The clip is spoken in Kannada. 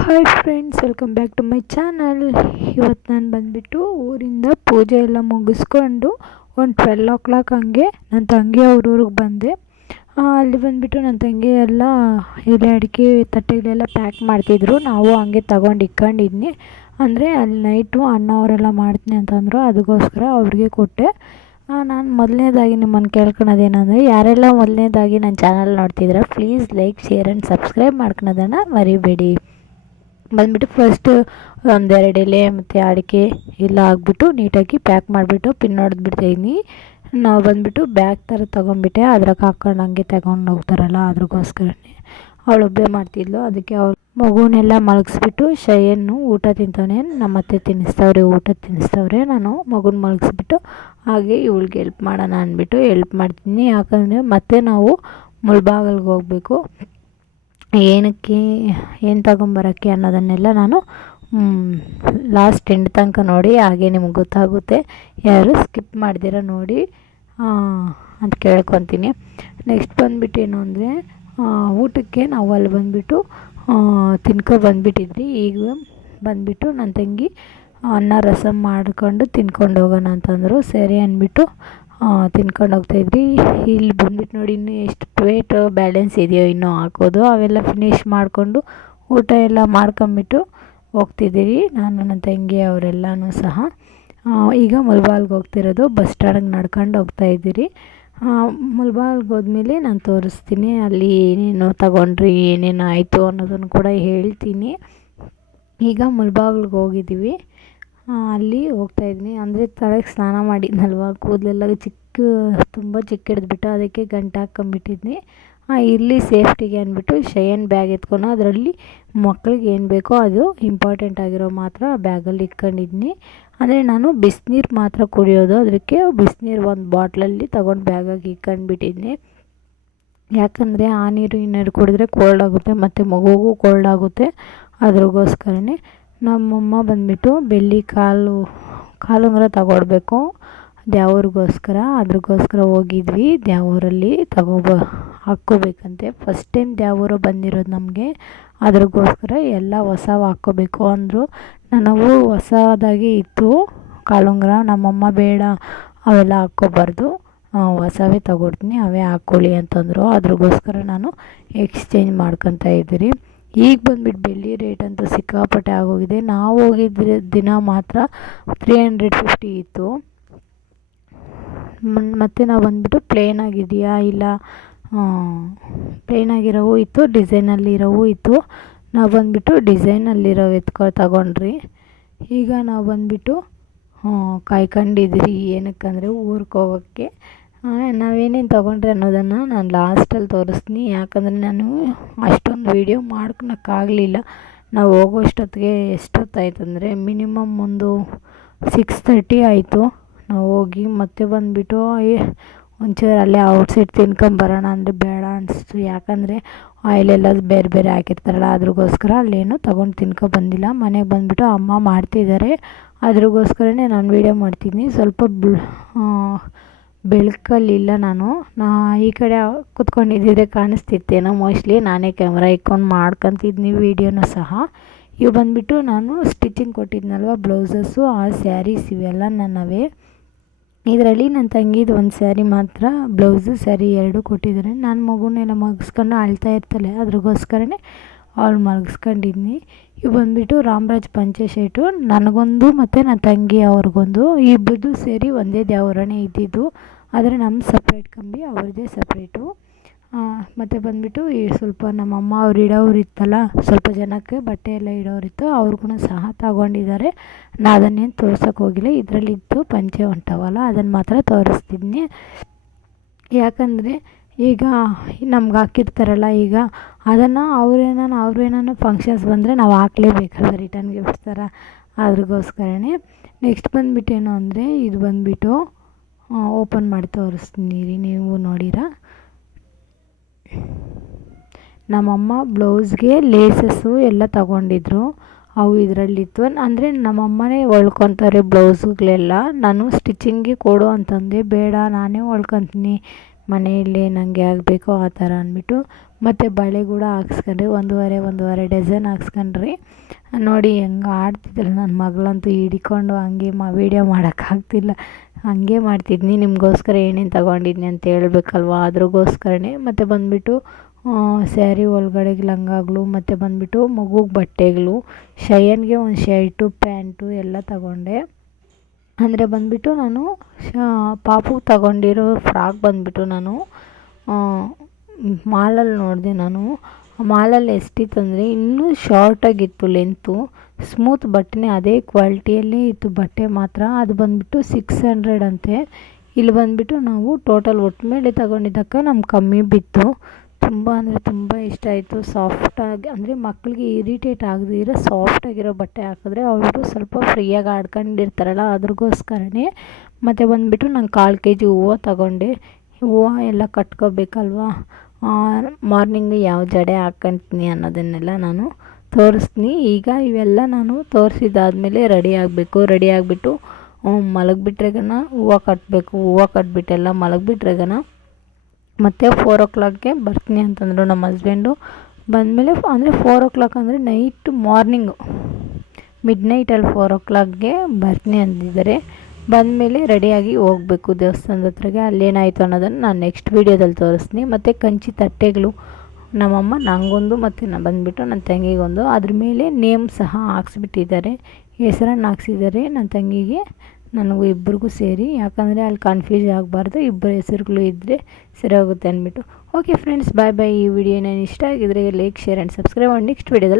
Hi friends, welcome back to my channel. ಇವತ್ತು ನಾನು ಬಂದುಬಿಟ್ಟು ಊರಿಂದ ಪೂಜೆ ಎಲ್ಲ ಮುಗಿಸ್ಕೊಂಡು ಒಂದು 12 o'clock ಹಂಗೆ ನನ್ನ ತಂಗಿ ಅವ್ರ ಊರಿಗೆ ಬಂದೆ. ಅಲ್ಲಿ ಬಂದುಬಿಟ್ಟು ನನ್ನ ತಂಗಿ ಎಲ್ಲ ಎಲೆ ಅಡಿಕೆ ತಟ್ಟೆಗಳೆಲ್ಲ ಪ್ಯಾಕ್ ಮಾಡ್ತಿದ್ರು. ನಾವು ಹಂಗೆ ತಗೊಂಡು ಇಟ್ಕೊಂಡಿದ್ನಿ. ಅಂದರೆ ಅಲ್ಲಿ ನೈಟು ಅಣ್ಣ ಅವರೆಲ್ಲ ಮಾಡ್ತೀನಿ ಅಂತಂದರು, ಅದಕ್ಕೋಸ್ಕರ ಅವ್ರಿಗೆ ಕೊಟ್ಟೆ. ನಾನು ಮೊದಲನೇದಾಗಿ ನಿಮ್ಮನ್ನು ಕೇಳ್ಕೊಳೋದೇನೆಂದರೆ, ಯಾರೆಲ್ಲ ಮೊದಲನೇದಾಗಿ ನನ್ನ ಚಾನಲ್ ನೋಡ್ತಿದ್ರೆ please like, share and subscribe ಮಾಡ್ಕೊಳೋದನ್ನು ಮರಿಬೇಡಿ. ಬಂದುಬಿಟ್ಟು ಫಸ್ಟು ಒಂದೆರಡು ಎಲೆ ಮತ್ತು ಅಡಿಕೆ ಎಲ್ಲ ಹಾಕ್ಬಿಟ್ಟು ನೀಟಾಗಿ ಪ್ಯಾಕ್ ಮಾಡಿಬಿಟ್ಟು ಪಿನ್ ಹೊಡೆದ್ಬಿಡ್ತಾಯಿದ್ನಿ. ನಾವು ಬಂದುಬಿಟ್ಟು ಬ್ಯಾಗ್ ಥರ ತೊಗೊಂಡ್ಬಿಟ್ಟೆ, ಅದ್ರಾಗೆ ಹಾಕ್ಕೊಂಡು ಹಂಗೆ ತಗೊಂಡು ಹೋಗ್ತಾರಲ್ಲ ಅದಕ್ಕೋಸ್ಕರನೇ. ಅವಳೊಬ್ಬೇ ಮಾಡ್ತಿದ್ಲು, ಅದಕ್ಕೆ ಅವಳು ಮಗುನೆಲ್ಲ ಮಲಗಿಸ್ಬಿಟ್ಟು ಶಯನ್ನು ಊಟ ತಿಂತವನೆ. ನಮ್ಮ ಅತ್ತೆ ತಿನ್ನಿಸ್ತವ್ರೆ, ಊಟ ತಿನ್ನಿಸ್ತವ್ರೆ. ನಾನು ಮಗುನ ಮಲಗಿಸ್ಬಿಟ್ಟು ಹಾಗೆ ಇವಳಿಗೆ ಹೆಲ್ಪ್ ಮಾಡೋಣ ಅಂದ್ಬಿಟ್ಟು ಹೆಲ್ಪ್ ಮಾಡ್ತೀನಿ. ಯಾಕಂದರೆ ಮತ್ತೆ ನಾವು ಮುಳ್ಬಾಗಿಲಿಗೆ ಹೋಗಬೇಕು. ಏನಕ್ಕೆ ಏನು ತಗೊಂಬರೋಕ್ಕೆ ಅನ್ನೋದನ್ನೆಲ್ಲ ನಾನು ಲಾಸ್ಟ್ ಎಂಡ್ ತನಕ ನೋಡಿ, ಹಾಗೆ ನಿಮ್ಗೆ ಗೊತ್ತಾಗುತ್ತೆ. ಯಾರು ಸ್ಕಿಪ್ ಮಾಡ್ದಿರ ನೋಡಿ ಅಂತ ಕೇಳ್ಕೊತೀನಿ. ನೆಕ್ಸ್ಟ್ ಬಂದುಬಿಟ್ಟು ಏನು ಅಂದರೆ, ಊಟಕ್ಕೆ ನಾವು ಅಲ್ಲಿ ಬಂದುಬಿಟ್ಟು ಬಂದುಬಿಟ್ಟಿದ್ರಿ. ಈಗ ಬಂದುಬಿಟ್ಟು ನನ್ನ ತಂಗಿ ಅನ್ನ ರಸಮ್ ಮಾಡ್ಕೊಂಡು ತಿನ್ಕೊಂಡು ಹೋಗೋಣ ಅಂತಂದರು. ಸರಿ ಅಂದ್ಬಿಟ್ಟು ತಿನ್ಕೊಂಡು ಹೋಗ್ತಾಯಿದ್ರಿ. ಇಲ್ಲಿ ಬಂದುಬಿಟ್ಟು ನೋಡಿ, ಇನ್ನೂ ಎಷ್ಟು ವೇಟ್ ಬ್ಯಾಲೆನ್ಸ್ ಇದೆಯೋ ಇನ್ನೂ ಹಾಕೋದು, ಅವೆಲ್ಲ ಫಿನಿಷ್ ಮಾಡಿಕೊಂಡು ಊಟ ಎಲ್ಲ ಮಾಡ್ಕೊಂಬಿಟ್ಟು ಹೋಗ್ತಿದ್ದೀರಿ ನಾನು ನನ್ನ ತಂಗಿ ಅವರೆಲ್ಲನೂ ಸಹ. ಈಗ ಮುಳ್ಬಾಗಿಲಿಗೆ ಹೋಗ್ತಿರೋದು, ಬಸ್ ಸ್ಟ್ಯಾಂಡಿಗೆ ನಡ್ಕೊಂಡು ಹೋಗ್ತಾಯಿದ್ದೀರಿ. ಮುಳ್ಬಾಗಿಲಿಗೆ ಹೋದ್ಮೇಲೆ ನಾನು ತೋರಿಸ್ತೀನಿ ಅಲ್ಲಿ ಏನೇನು ತಗೊಂಡ್ರಿ, ಏನೇನು ಆಯಿತು ಅನ್ನೋದನ್ನು ಕೂಡ ಹೇಳ್ತೀನಿ. ಈಗ ಮುಳ್ಬಾಗಿಲಿಗೆ ಹೋಗಿದ್ದೀವಿ, ಅಲ್ಲಿ ಹೋಗ್ತಾಯಿದ್ದೀನಿ. ಅಂದರೆ ತಲೆಗೆ ಸ್ನಾನ ಮಾಡಿದ್ನಲ್ವ, ಕೂದಲೆಲ್ಲ ತುಂಬ ಚಿಕ್ಕ ಹಿಡಿದ್ಬಿಟ್ಟು ಅದಕ್ಕೆ ಗಂಟು ಹಾಕ್ಕೊಂಬಿಟ್ಟಿದ್ನಿ. ಇಲ್ಲಿ ಸೇಫ್ಟಿಗೆ ಅಂದ್ಬಿಟ್ಟು ಶಯನ್ ಬ್ಯಾಗ್ ಎತ್ಕೊಂಡು ಅದರಲ್ಲಿ ಮಕ್ಳಿಗೆ ಏನು ಬೇಕೋ ಅದು ಇಂಪಾರ್ಟೆಂಟ್ ಆಗಿರೋ ಮಾತ್ರ ಬ್ಯಾಗಲ್ಲಿ ಇಟ್ಕೊಂಡಿದ್ನಿ. ಅಂದರೆ ನಾನು ಬಿಸಿನೀರು ಮಾತ್ರ ಕುಡಿಯೋದು, ಅದಕ್ಕೆ ಬಿಸಿನೀರು ಒಂದು ಬಾಟ್ಲಲ್ಲಿ ತೊಗೊಂಡು ಬ್ಯಾಗಾಗಿ ಇಟ್ಕೊಂಡ್ಬಿಟ್ಟಿದ್ನಿ. ಯಾಕಂದರೆ ಆ ನೀರು ಈ ನೀರು ಕುಡಿದ್ರೆ ಕೋಲ್ಡ್ ಆಗುತ್ತೆ ಮತ್ತು ಮಗುಗೂ ಕೋಲ್ಡ್ ಆಗುತ್ತೆ. ಅದ್ರಗೋಸ್ಕರನೇ ನಮ್ಮಮ್ಮ ಬಂದುಬಿಟ್ಟು ಬೆಳ್ಳಿ ಕಾಲುಂಗುರ ತಗೊಳ್ಬೇಕು ದ್ಯಾವೂರಿಗೋಸ್ಕರ. ಅದ್ರಗೋಸ್ಕರ ಹೋಗಿದ್ವಿ. ದ್ಯಾವೂರಲ್ಲಿ ಹಾಕ್ಕೋಬೇಕಂತೆ. ಫಸ್ಟ್ ಟೈಮ್ ದ್ಯಾವೂರು ಬಂದಿರೋದು ನಮಗೆ, ಅದ್ರಗೋಸ್ಕರ ಎಲ್ಲ ಹೊಸವು ಹಾಕ್ಕೋಬೇಕು ಅಂದರು. ನನಗೂ ಹೊಸದಾಗಿ ಇತ್ತು ಕಾಲುಂಗುರ. ನಮ್ಮಮ್ಮ ಬೇಡ ಅವೆಲ್ಲ ಹಾಕ್ಕೋಬಾರ್ದು, ಹೊಸವೇ ತಗೊಡ್ತೀನಿ, ಅವೇ ಹಾಕ್ಕೊಳ್ಳಿ ಅಂತಂದರು. ಅದ್ರಗೋಸ್ಕರ ನಾನು ಎಕ್ಸ್ಚೇಂಜ್ ಮಾಡ್ಕೊತಾ ಇದ್ದೀರಿ. ಈಗ ಬಂದುಬಿಟ್ಟು ಬೆಳ್ಳಿ ರೇಟ್ ಅಂತೂ ಸಿಕ್ಕಾಪಟ್ಟೆ ಆಗೋಗಿದೆ. ನಾವು ಹೋಗಿದ್ದ ದಿನ ಮಾತ್ರ 350 ಇತ್ತು. ಮತ್ತು ನಾವು ಬಂದುಬಿಟ್ಟು ಪ್ಲೇನ್ ಆಗಿದೆಯಾ ಇಲ್ಲ ಪ್ಲೇನ್ ಆಗಿರೋವು ಇತ್ತು, ಡಿಸೈನಲ್ಲಿರೋವು ಇತ್ತು. ನಾವು ಬಂದುಬಿಟ್ಟು ಡಿಸೈನಲ್ಲಿರೋ ತಗೊಂಡ್ರಿ. ಈಗ ನಾವು ಬಂದುಬಿಟ್ಟು ಕಾಯ್ಕೊಂಡಿದ್ರಿ. ಏನಕ್ಕಂದರೆ ಊರಿಗೆ ಹೋಗೋಕ್ಕೆ ನಾವೇನೇನು ತೊಗೊಂಡ್ರಿ ಅನ್ನೋದನ್ನು ನಾನು ಲಾಸ್ಟಲ್ಲಿ ತೋರಿಸ್ತೀನಿ. ಯಾಕಂದರೆ ನಾನು ಅಷ್ಟೊಂದು ವೀಡಿಯೋ ಮಾಡ್ಕೊಳಕ್ಕಾಗಲಿಲ್ಲ. ನಾವು ಹೋಗೋಷ್ಟೊತ್ತಿಗೆ ಎಷ್ಟೊತ್ತಾಯ್ತಂದರೆ ಮಿನಿಮಮ್ ಒಂದು 6:30 ಆಯಿತು. ನಾವು ಹೋಗಿ ಮತ್ತೆ ಬಂದುಬಿಟ್ಟು ಒಂಚೂರು ಅಲ್ಲೇ ಔಟ್ಸೈಡ್ ತಿನ್ಕೊಂಬರೋಣ ಅಂದರೆ ಬೇಡ ಅನಿಸ್ತು. ಯಾಕಂದರೆ ಆಯಿಲೆಲ್ಲ ಬೇರೆ ಬೇರೆ ಹಾಕಿರ್ತಾರಲ್ಲ, ಅದ್ರಗೋಸ್ಕರ ಅಲ್ಲೇನು ತೊಗೊಂಡು ತಿನ್ಕೊಬಂದಿಲ್ಲ. ಮನೆಗೆ ಬಂದುಬಿಟ್ಟು ಅಮ್ಮ ಮಾಡ್ತಿದ್ದಾರೆ, ಅದ್ರಗೋಸ್ಕರನೇ ನಾನು ವೀಡಿಯೋ ಮಾಡ್ತಿದ್ದೀನಿ. ಸ್ವಲ್ಪ ಬೆಳಕಲ್ಲಿಲ್ಲ, ನಾನು ಈ ಕಡೆ ಕೂತ್ಕೊಂಡಿದ್ದಿದ್ರೆ ಕಾಣಿಸ್ತಿತ್ತೇನೋ ಮೋಸ್ಟ್ಲಿ. ನಾನೇ ಕ್ಯಾಮ್ರಾ ಇಟ್ಕೊಂಡು ಮಾಡ್ಕೊತಿದ್ನಿ ವೀಡಿಯೋನೂ ಸಹ. ಇವು ಬಂದುಬಿಟ್ಟು ನಾನು ಸ್ಟಿಚಿಂಗ್ ಕೊಟ್ಟಿದ್ನಲ್ವ ಬ್ಲೌಸಸ್ಸು, ಆ ಸ್ಯಾರೀಸ್ ಇವೆಲ್ಲ ನನ್ನವೇ. ಇದರಲ್ಲಿ ನನ್ನ ತಂಗಿದು ಒಂದು ಸ್ಯಾರಿ ಮಾತ್ರ ಬ್ಲೌಸು ಸ್ಯಾರಿ 2 ಕೊಟ್ಟಿದ್ದಾರೆ. ನಾನು ಮಗುನೆಲ್ಲ ಮಲಗಿಸ್ಕೊಂಡು ಅಳ್ತಾ ಇರ್ತಾಳೆ, ಅದ್ರಗೋಸ್ಕರನೇ ಅವಳು ಮಲಗಿಸ್ಕೊಂಡಿದ್ನಿ. ಇವು ಬಂದುಬಿಟ್ಟು ರಾಮರಾಜ್ ಪಂಚೆ ಶರ್ಟು, ನನಗೊಂದು ಮತ್ತು ನನ್ನ ತಂಗಿ ಅವ್ರಿಗೊಂದು, ಇಬ್ಬರದು ಸೇರಿ ಒಂದೇ ದ್ಯಾವೂರನೇ ಇದ್ದಿದ್ದು. ಆದರೆ ನಮ್ಮ ಸಪ್ರೇಟ್ ಕಂಬಿ, ಅವ್ರದ್ದೇ ಸಪ್ರೇಟು. ಮತ್ತು ಬಂದುಬಿಟ್ಟು ಸ್ವಲ್ಪ ನಮ್ಮಮ್ಮ ಅವ್ರು ಇಡೋರು ಇತ್ತಲ್ಲ, ಸ್ವಲ್ಪ ಜನಕ್ಕೆ ಬಟ್ಟೆ ಎಲ್ಲ ಇಡೋರಿತ್ತು, ಅವ್ರಿಗೂ ಸಹ ತಗೊಂಡಿದ್ದಾರೆ. ನಾನು ಅದನ್ನೇನು ತೋರ್ಸೋಕೆ ಹೋಗಿಲ್ಲ. ಇದರಲ್ಲಿತ್ತು ಪಂಚೆ ಹೊಂಟವಲ್ಲ, ಅದನ್ನು ಮಾತ್ರ ತೋರಿಸ್ತಿದ್ನಿ. ಯಾಕಂದರೆ ಈಗ ನಮ್ಗೆ ಹಾಕಿರ್ತಾರಲ್ಲ, ಈಗ ಅದನ್ನು ಅವ್ರೇನಾನು ಫಂಕ್ಷನ್ಸ್ ಬಂದರೆ ನಾವು ಹಾಕ್ಲೇಬೇಕಲ್ವ, ರಿಟರ್ನ್ ಗಿಫ್ಟ್ಸ್ ಥರ. ಅದ್ರಗೋಸ್ಕರನೇ ನೆಕ್ಸ್ಟ್ ಬಂದುಬಿಟ್ಟು ಏನು ಅಂದರೆ, ಇದು ಬಂದುಬಿಟ್ಟು ಓಪನ್ ಮಾಡಿ ತೋರಿಸ್ತೀನಿ ನೀವು ನೋಡಿರಾ. ನಮ್ಮಮ್ಮ ಬ್ಲೌಸ್ಗೆ ಲೇಸಸ್ಸು ಎಲ್ಲ ತಗೊಂಡಿದ್ರು, ಅವು ಇದರಲ್ಲಿತ್ತು. ಅಂದರೆ ನಮ್ಮಮ್ಮನೇ ಹೊಲ್ಕೊತಾರೆ ಬ್ಲೌಸುಗಳೆಲ್ಲ. ನಾನು ಸ್ಟಿಚಿಂಗಿಗೆ ಕೊಡು ಅಂತಂದೆ, ಬೇಡ ನಾನೇ ಹೊಲ್ಕೊತೀನಿ ಮನೆಯಲ್ಲೇ ನನಗೆ ಆಗಬೇಕು ಆ ಥರ ಅಂದ್ಬಿಟ್ಟು ಮತ್ತು ಬಳೆ ಕೂಡ ಹಾಕ್ಸ್ಕೊಂಡ್ರಿ, ಒಂದೂವರೆ ಡಜನ್ ಹಾಕ್ಸ್ಕೊಂಡ್ರಿ. ನೋಡಿ ಹೆಂಗೆ ಆಡ್ತಿದ್ರು ನನ್ನ ಮಗಳಂತೂ ಹಿಡ್ಕೊಂಡು ಹಂಗೆ ವೀಡಿಯೋ ಮಾಡೋಕ್ಕಾಗ್ತಿಲ್ಲ, ಹಂಗೆ ಮಾಡ್ತಿದ್ನಿ. ನಿಮಗೋಸ್ಕರ ಏನೇನು ತಗೊಂಡಿದ್ನಿ ಅಂತ ಹೇಳ್ಬೇಕಲ್ವ, ಅದ್ರಗೋಸ್ಕರನೇ. ಮತ್ತು ಬಂದುಬಿಟ್ಟು ಸ್ಯಾರಿ ಒಳಗಡೆಗೆ ಲಂಗಾಗಳು, ಮತ್ತು ಬಂದುಬಿಟ್ಟು ಮಗುಗೆ ಬಟ್ಟೆಗಳು, ಶಯನ್ಗೆ ಒಂದು ಶರ್ಟು ಪ್ಯಾಂಟು ಎಲ್ಲ ತಗೊಂಡೆ. ಅಂದರೆ ಬಂದುಬಿಟ್ಟು ನಾನು ಪಾಪುಗೆ ತಗೊಂಡಿರೋ ಫ್ರಾಕ್ ಬಂದುಬಿಟ್ಟು ನಾನು ಮಾಲಲ್ಲಿ ನೋಡಿದೆ. ನಾನು ಮಾಲಲ್ಲಿ ಎಷ್ಟಿತ್ತಂದರೆ ಇನ್ನೂ ಶಾರ್ಟಾಗಿತ್ತು ಲೆಂತು, ಸ್ಮೂತ್ ಬಟ್ಟೆನೇ ಅದೇ ಕ್ವಾಲಿಟಿಯಲ್ಲಿ ಇತ್ತು ಬಟ್ಟೆ ಮಾತ್ರ. ಅದು ಬಂದುಬಿಟ್ಟು 600 ಅಂತೆ. ಇಲ್ಲಿ ಬಂದುಬಿಟ್ಟು ನಾವು ಟೋಟಲ್ ಒಟ್ಟು ಮೇಲೆ ತಗೊಂಡಿದ್ದಕ್ಕೆ ನಮ್ಗೆ ಕಮ್ಮಿ ಬಿತ್ತು. ತುಂಬ ಅಂದರೆ ತುಂಬ ಇಷ್ಟ ಆಯಿತು. ಸಾಫ್ಟಾಗಿ ಅಂದರೆ ಮಕ್ಕಳಿಗೆ ಇರಿಟೇಟ್ ಆಗದಿರೋ ಸಾಫ್ಟಾಗಿರೋ ಬಟ್ಟೆ ಹಾಕಿದ್ರೆ ಅವರು ಸ್ವಲ್ಪ ಫ್ರೀಯಾಗಿ ಆಡ್ಕೊಂಡಿರ್ತಾರಲ್ಲ, ಅದ್ರಗೋಸ್ಕರನೇ. ಮತ್ತು ಬಂದುಬಿಟ್ಟು ನಾನು 1/4 kg ಹೂವು ತಗೊಂಡೆ. ಹೂವು ಎಲ್ಲ ಕಟ್ಕೋಬೇಕಲ್ವ, ಮಾರ್ನಿಂಗ್ ಯಾವ ಜಡೆ ಹಾಕ್ಕೊಂತೀನಿ ಅನ್ನೋದನ್ನೆಲ್ಲ ನಾನು ತೋರಿಸ್ತೀನಿ. ಈಗ ಇವೆಲ್ಲ ನಾನು ತೋರಿಸಿದಾದ್ಮೇಲೆ ರೆಡಿ ಆಗಿಬಿಟ್ಟು ಮಲಗಿಬಿಟ್ರೆಗನ ಹೂವು ಕಟ್ಟಬೇಕು. ಹೂವು ಕಟ್ಬಿಟ್ಟೆಲ್ಲ ಮಲಗಿಬಿಟ್ರೆಗನ ಮತ್ತು 4 o'clockಗೆ ಬರ್ತೀನಿ ಅಂತಂದರು ನಮ್ಮ ಹಸ್ಬೆಂಡು. ಬಂದಮೇಲೆ ಅಂದರೆ 4 o'clock ಅಂದರೆ ಮಾರ್ನಿಂಗು ಮಿಡ್ನೈಟಲ್ಲಿ 4 o'clockಗೆ ಬರ್ತೀನಿ ಅಂದಿದ್ದಾರೆ. ಬಂದಮೇಲೆ ರೆಡಿಯಾಗಿ ಹೋಗಬೇಕು ದೇವಸ್ಥಾನದ ಹತ್ರಗೆ. ಅಲ್ಲೇನಾಯಿತು ಅನ್ನೋದನ್ನು ನಾನು ನೆಕ್ಸ್ಟ್ ವೀಡಿಯೋದಲ್ಲಿ ತೋರಿಸ್ತೀನಿ. ಮತ್ತು ಕಂಚಿ ತಟ್ಟೆಗಳು ನಮ್ಮಮ್ಮ ನನಗೊಂದು ಮತ್ತು ಬಂದುಬಿಟ್ಟು ನನ್ನ ತಂಗಿಗೊಂದು, ಅದ್ರ ಮೇಲೆ ನೇಮ್ ಸಹ ಹಾಕ್ಸ್ಬಿಟ್ಟಿದ್ದಾರೆ, ಹೆಸರನ್ನು ಹಾಕ್ಸಿದ್ದಾರೆ ನನ್ನ ತಂಗಿಗೆ ನನಗೂ ಇಬ್ಬರಿಗೂ ಸೇರಿ. ಯಾಕಂದರೆ ಅಲ್ಲಿ ಕನ್ಫ್ಯೂಸ್ ಆಗಬಾರ್ದು, ಇಬ್ಬರು ಹೆಸರುಗಳು ಇದ್ದರೆ ಸರಿ ಹೋಗುತ್ತೆ ಅಂದ್ಬಿಟ್ಟು. ಓಕೆ ಫ್ರೆಂಡ್ಸ್, ಬಾಯ್. ಈ ವಿಡಿಯೋ ನಾನು ಇಷ್ಟ ಆಗಿದ್ರೆ ಲೈಕ್, ಶೇರ್ ಆ್ಯಂಡ್ ಸಬ್ಸ್ಕ್ರೈಬ್ ಮಾಡಿ. ನೆಕ್ಸ್ಟ್ ವೀಡಿಯೋದಲ್ಲಿ